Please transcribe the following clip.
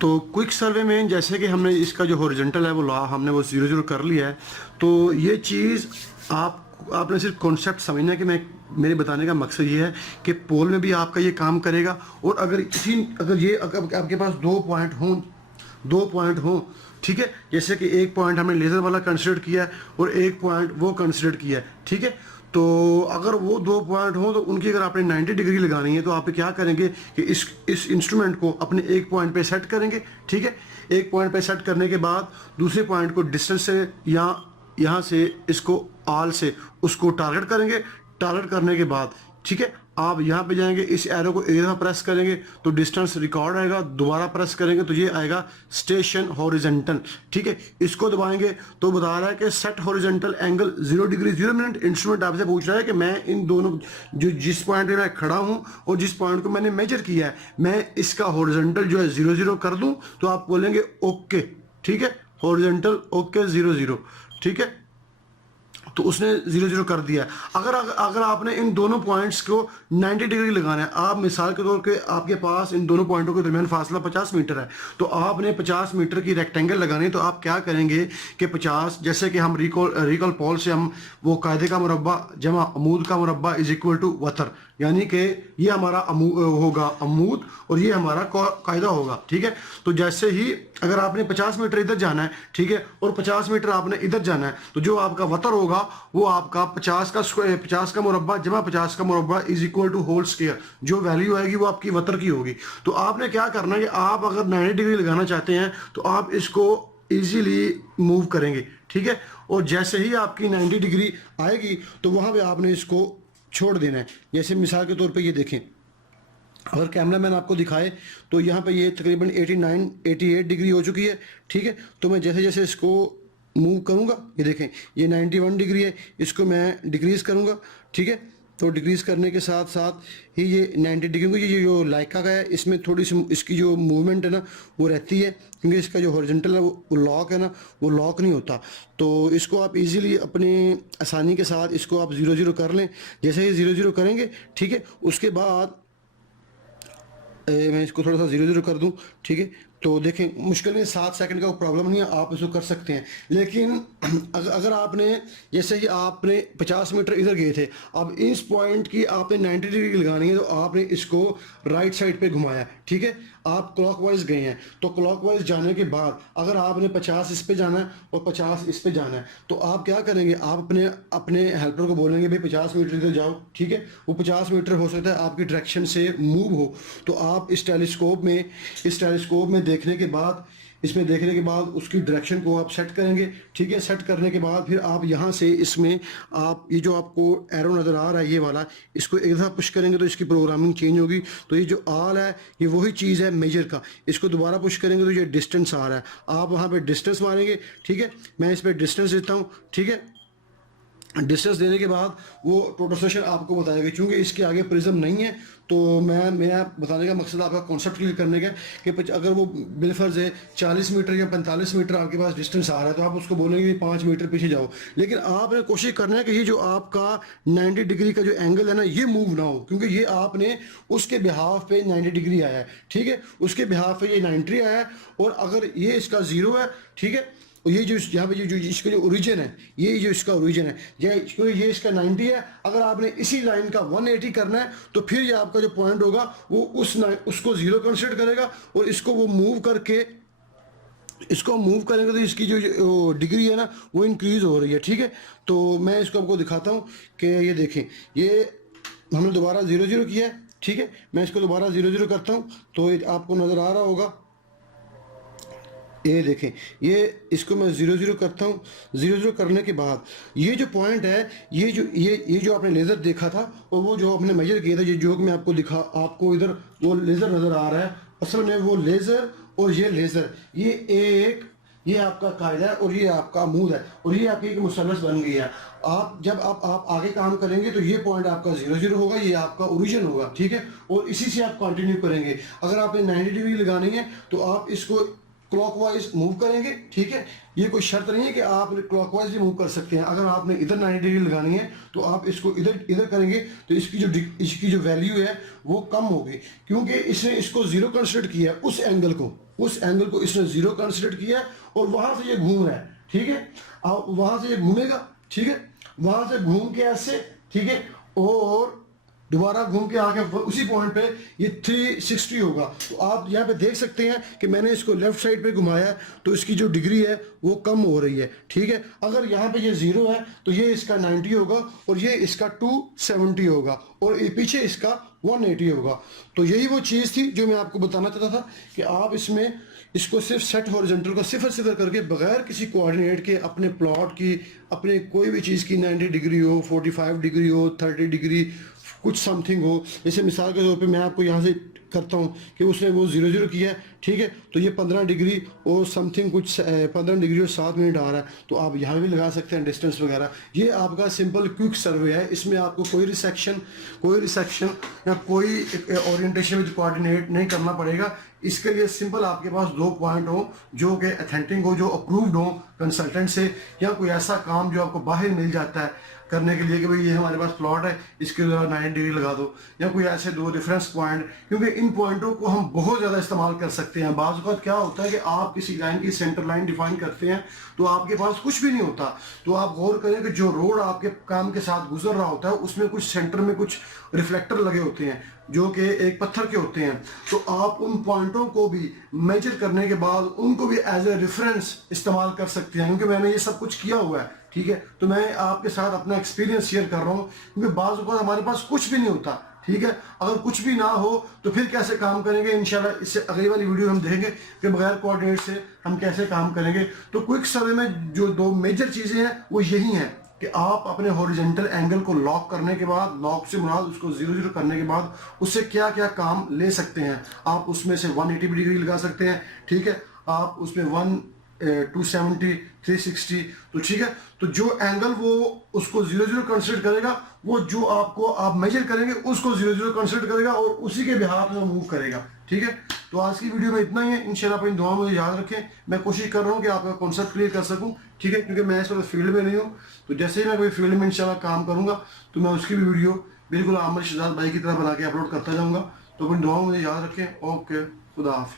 तो क्विक सर्वे में जैसे कि हमने इसका जो हॉरिजॉन्टल है वो ला हमने वो 0 0 कर लिया है। तो ये चीज़ आपने सिर्फ कॉन्सेप्ट समझना है कि मैं मेरे बताने का मकसद ये है कि पोल में भी आपका ये काम करेगा। और अगर आपके पास 2 पॉइंट हों, ठीक है, जैसे कि एक पॉइंट हमने लेज़र वाला कंसिडर किया है और एक पॉइंट वो कंसिडर किया है, ठीक है। तो अगर वो 2 पॉइंट हों तो उनकी अगर आपने 90 डिग्री लगानी है तो आप क्या करेंगे कि इस इंस्ट्रूमेंट को अपने एक पॉइंट पे सेट करेंगे, ठीक है। एक पॉइंट पे सेट करने के बाद दूसरे पॉइंट को डिस्टेंस से या यहाँ से इसको आल से उसको टारगेट करेंगे। टारगेट करने के बाद, ठीक है, आप यहाँ पे जाएंगे, इस एरो को एक दफ़ा प्रेस करेंगे तो डिस्टेंस रिकॉर्ड आएगा, दोबारा प्रेस करेंगे तो ये आएगा स्टेशन हॉरिजॉन्टल, ठीक है। इसको दबाएंगे तो बता रहा है कि set horizontal angle 0 degree 0 minute. Instrument आपसे पूछ रहा है कि मैं इन दोनों जिस पॉइंट पे मैं खड़ा हूँ और जिस पॉइंट को मैंने मेजर किया है, मैं इसका हॉरिजॉन्टल जो है 0 0 कर दूँ, तो आप बोलेंगे ओके, ठीक है, हॉरिजॉन्टल ओके 0 0, ठीक है। तो उसने 0 0 कर दिया। अगर आपने इन दोनों पॉइंट्स को 90 डिग्री लगाना है, आप मिसाल के तौर पे आपके पास इन दोनों पॉइंटों के दरमियान फासला 50 मीटर है, तो आपने 50 मीटर की रेक्टेंगल लगानी है। तो आप क्या करेंगे कि 50, जैसे कि हम रिकॉल पॉल से हम वो कायदे का मुरब्बा जमा अमूद का मुरब्बा इज इक्वल टू वतर, यानी कि ये हमारा होगा अमूद और ये हमारा कायदा होगा, ठीक है। तो जैसे ही अगर आपने 50 मीटर इधर जाना है, ठीक है, और 50 मीटर आपने इधर जाना है, तो जो आपका वतर होगा वो आपका 50 का मुरब्बा जमा 50 का मुरब्बा is equal to whole square, जो वैल्यू आएगी वो आपकी वतर की होगी। तो आपने क्या करना है कि आप अगर 90 डिग्री लगाना चाहते हैं तो आप इसको इजीली मूव करेंगे, ठीक है। और जैसे ही आपकी 90 डिग्री आएगी तो वहां पे आपने इसको छोड़ देना है। जैसे मिसाल के तौर पे ये देखें, अगर कैमरा मैन आपको दिखाए तो यहाँ पे ये तकरीबन 88 डिग्री हो चुकी है, ठीक है। तो मैं जैसे जैसे इसको मूव करूँगा, ये देखें ये 91 डिग्री है, इसको मैं डिक्रीज़ करूँगा, ठीक है। तो डिक्रीज़ करने के साथ साथ ही ये 90 डिग्री को ये जो लाइका का है इसमें थोड़ी सी इसकी जो मूवमेंट है ना वो रहती है, क्योंकि इसका जो हॉरिजॉन्टल है वो लॉक है ना, वो लॉक नहीं होता। तो इसको आप इजीली अपनी आसानी के साथ इसको आप 0 0 कर लें। जैसे ही 0 0 करेंगे, ठीक है, उसके बाद मैं इसको थोड़ा सा 0 0 कर दूं, ठीक है। तो देखें मुश्किल में 7 सेकंड का प्रॉब्लम नहीं है, आप इसको कर सकते हैं। लेकिन अगर आपने जैसे ही आपने 50 मीटर इधर गए थे, अब इस पॉइंट की आपने 90 डिग्री लगानी है, तो आपने इसको राइट साइड पे घुमाया, ठीक है। आप क्लॉकवाइज गए हैं, तो क्लॉकवाइज जाने के बाद अगर आपने 50 इस पे जाना है और 50 इस पे जाना है, तो आप क्या करेंगे, आप अपने हेल्पर को बोलेंगे भाई 50 मीटर इधर जाओ, ठीक है। वो 50 मीटर हो सकता है आपकी डायरेक्शन से मूव हो, तो आप इस टेलीस्कोप में देखने के बाद इसमें देखने के बाद उसकी डायरेक्शन को आप सेट करेंगे, ठीक है। सेट करने के बाद फिर आप यहाँ से इसमें आप ये जो आपको एरो नज़र आ रहा है ये वाला, इसको एक दफ़ा पुश करेंगे तो इसकी प्रोग्रामिंग चेंज होगी। तो ये जो आल है ये वही चीज़ है मेजर का, इसको दोबारा पुश करेंगे तो ये डिस्टेंस आ रहा है, आप वहाँ पे डिस्टेंस मारेंगे, ठीक है। मैं इस पर डिस्टेंस देता हूँ, ठीक है। डिस्टेंस देने के बाद वो टोटल सेशन आपको बताएगा, क्योंकि इसके आगे प्रिज्म नहीं है। तो मेरा बताने का मकसद आपका कॉन्सेप्ट क्लियर करने का कि अगर वो बिलफर्ज है 40 मीटर या 45 मीटर आपके पास डिस्टेंस आ रहा है, तो आप उसको बोलेंगे 5 मीटर पीछे जाओ। लेकिन आपने कोशिश करना है कि ये जो आपका 90 डिग्री का जो एंगल है ना ये मूव ना हो, क्योंकि ये आपने उसके बिहाफ पे 90 डिग्री आया है, ठीक है। उसके बिहाफ पे ये 90 आया है, और अगर ये इसका 0 है, ठीक है। और ये जो यहाँ पे जो इसका जो ओरिजिन है, ये जो इसका ओरिजिन है, ये इसका 90 है। अगर आपने इसी लाइन का 180 करना है तो फिर ये आपका जो पॉइंट होगा वो उसको 0 कंसिडर करेगा, और इसको वो मूव करेंगे तो इसकी जो डिग्री है ना वो इंक्रीज हो रही है, ठीक है। तो मैं इसको आपको दिखाता हूँ कि ये देखें, ये हमने दोबारा 0 0 किया है, ठीक है। मैं इसको दोबारा 0 0 करता हूँ तो आपको नज़र आ रहा होगा, ये देखें, ये इसको मैं 0 0 करता हूँ। 0 0 करने के बाद ये जो पॉइंट है, ये जो आपने लेज़र देखा था और वो जो आपने मेजर किया था, ये जो मैं आपको इधर वो लेज़र नज़र आ रहा है, असल में वो लेज़र और ये लेज़र, ये आपका कायदा है और ये आपका अमूद है, और ये आपकी एक मुसलसल बन गई है। जब आप आगे काम करेंगे तो ये पॉइंट आपका 0 0 होगा, ये आपका ओरिजिन होगा, ठीक है। और इसी से आप कंटिन्यू करेंगे। अगर आपने 90 डिग्री लगानी है तो आप इसको क्लॉकवाइज मूव करेंगे, ठीक है। ये कोई शर्त नहीं है कि आप क्लॉकवाइज भी मूव कर सकते हैं। अगर आपने इधर 90 डिग्री लगानी है तो आप इसको इधर करेंगे तो इसकी जो वैल्यू है वो कम होगी, क्योंकि इसने इसको 0 कंसिडर किया उस एंगल को, उस एंगल को इसने 0 कंसिडर किया है और वहां से ये घूम रहा है, ठीक है। अब वहां से ये घूमेगा, ठीक है, वहां से घूम के ऐसे, ठीक है, और दोबारा घूम के आके उसी पॉइंट पे ये 360 होगा। तो आप यहाँ पे देख सकते हैं कि मैंने इसको लेफ्ट साइड पे घुमाया है तो इसकी जो डिग्री है वो कम हो रही है, ठीक है। अगर यहाँ पे ये 0 है तो ये इसका 90 होगा और ये इसका 270 होगा और ये पीछे इसका 180 होगा। तो यही वो चीज़ थी जो मैं आपको बताना चाहता था कि आप इसमें इसको सिर्फ सेट हॉरिजॉन्टल का सिफर सिफर करके बगैर किसी कोऑर्डिनेट के अपने प्लॉट की, अपने कोई भी चीज़ की 90 डिग्री हो, 45 डिग्री हो, 30 डिग्री कुछ समथिंग हो, जैसे मिसाल के तौर पे मैं आपको यहाँ से करता हूँ कि उसने वो 0 किया है, ठीक है, तो ये 15 डिग्री और समथिंग कुछ 15 डिग्री और 7 मिनट आ रहा है, तो आप यहाँ भी लगा सकते हैं डिस्टेंस वगैरह। ये आपका सिंपल क्विक सर्वे है, इसमें आपको कोई रिसेक्शन या कोई ओरिएंटेशन विद कोऑर्डिनेट नहीं करना पड़ेगा। इसके लिए सिंपल आपके पास 2 पॉइंट हो जो कि अथेंटिक हो, जो अप्रूव्ड हो कंसल्टेंट से, या कोई ऐसा काम जो आपको बाहर मिल जाता है करने के लिए कि भाई ये हमारे पास प्लॉट है, इसके द्वारा 90 डिग्री लगा दो, या कोई ऐसे 2 रेफरेंस पॉइंट, क्योंकि इन पॉइंटों को हम बहुत ज़्यादा इस्तेमाल कर सकते हैं। बाज़ वक़्त क्या होता है कि आप किसी लाइन की सेंटर लाइन डिफाइन करते हैं तो आपके पास कुछ भी नहीं होता, तो आप गौर करें कि जो रोड आपके काम के साथ गुजर रहा होता है उसमें कुछ सेंटर में कुछ रिफ्लेक्टर लगे होते हैं जो कि एक पत्थर के होते हैं, तो आप उन पॉइंटों को भी मेजर करने के बाद उनको भी एज ए रेफरेंस इस्तेमाल कर सकते हैं, क्योंकि मैंने ये सब कुछ किया हुआ है, ठीक है। तो मैं आपके साथ अपना एक्सपीरियंस शेयर कर रहा हूँ, क्योंकि बाज़ वक़्त हमारे पास कुछ भी नहीं होता, ठीक है। अगर कुछ भी ना हो तो फिर कैसे काम करेंगे, इंशाल्लाह इससे अगली वाली वीडियो हम देखेंगे कि बगैर कोऑर्डिनेट से हम कैसे काम करेंगे। तो क्विक सर्वे में जो 2 मेजर चीज़ें हैं वो यही हैं कि आप अपने हॉरिजॉन्टल एंगल को लॉक करने के बाद, लॉक से मुराद उसको 0 करने के बाद उससे क्या क्या काम ले सकते हैं। आप उसमें से 180 डिग्री लगा सकते हैं, ठीक है, आप उसमें 270, 360, तो ठीक है। तो जो एंगल वो उसको 0 कंसिडर करेगा, वो जो आपको आप मेजर करेंगे उसको 0 कंसिडर करेगा और उसी के बिहाफ में मूव करेगा, ठीक है। तो आज की वीडियो में इतना ही है, इंशाल्लाह अपनी दुआ मुझे याद रखें। मैं कोशिश कर रहा हूँ कि आपका कॉन्सेप्ट क्लियर कर सकूँ, ठीक है, क्योंकि मैं इस वक्त फील्ड में नहीं हूँ, तो जैसे ही मैं कोई फील्ड में इंशाल्लाह काम करूँगा तो मैं उसकी भी वीडियो बिल्कुल आमिर शहजाद भाई की तरह बना के अपलोड करता जाऊँगा। तो अपनी दुआ मुझे याद रखें। ओके, खुदा हाफिज़।